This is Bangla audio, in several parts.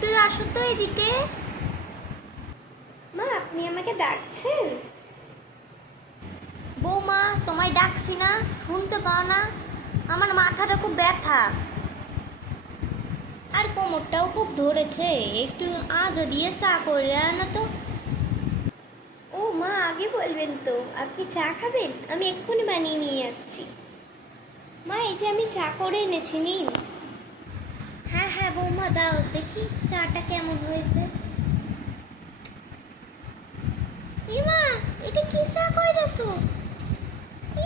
একটু আসো তো এদিকে। মা, আপনি আমাকে ডাকছেন? বৌমা, তোমায় ডাকছি না, শুনতে পাও না? আমার মাথাটা খুব ব্যথা আর কোমরটাও খুব ধরেছে, একটু আদা দিয়ে চা করে আনো তো। ও মা, আগে বলবেন তো। আপনি চা খাবেন? আমি এক্ষুনি বানিয়ে নিয়ে আসছি। মা, এই যে আমি চা করে এনেছি, নিন। হ্যাঁ হ্যাঁ বৌমা, দাও দেখি চাটা কেমন হয়েছে। ইমা, এটা কি চা কইরাছো?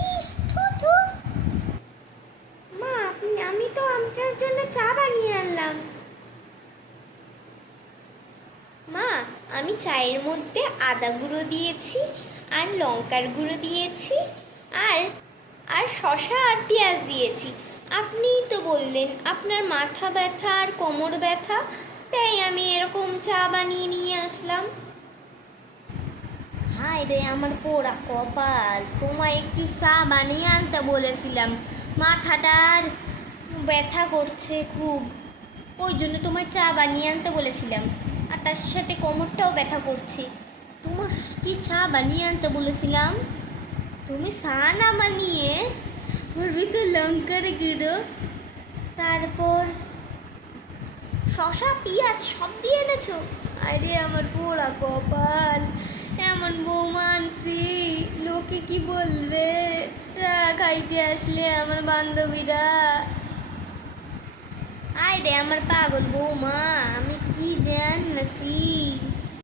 ইস, থু থু। মা, আমি তো আপনার জন্য চা বানিয়ে আনলাম। মা, আমি চায়ের মধ্যে আদা গুঁড়ো দিয়েছি, আর লঙ্কার গুঁড়ো দিয়েছি, আর আর শসা আর পেঁয়াজ দিয়েছি। আপনিই তো বললেন আপনার মাথা ব্যথা আর কোমর ব্যথা, তাই আমি এরকম চা বানিয়ে নিয়ে আসলাম। হায় রে আমার পোড়া কপাল, তোমায় একটু চা বানিয়ে আনতে বলেছিলাম, মাথাটার ব্যথা করছে খুব, ওই জন্য তোমায় চা বানিয়ে আনতে বলেছিলাম, আর তার সাথে কোমরটাও ব্যথা করছে। তোমার কি চা বানিয়ে আনতে বলেছিলাম, তুমি চা না বানিয়ে ওর ভিতর লঙ্কার গুঁড়ো, তারপর শসা পেঁয়াজ সব দিয়ে এনেছো। আরে আমার পোড়া কপাল, এমন বৌমা আনছি, লোকে কি বলবে চা খাইতে আসলে আমার বান্ধবীরা। আয় রে আমার পাগল বৌমা, আমি কি জানছি।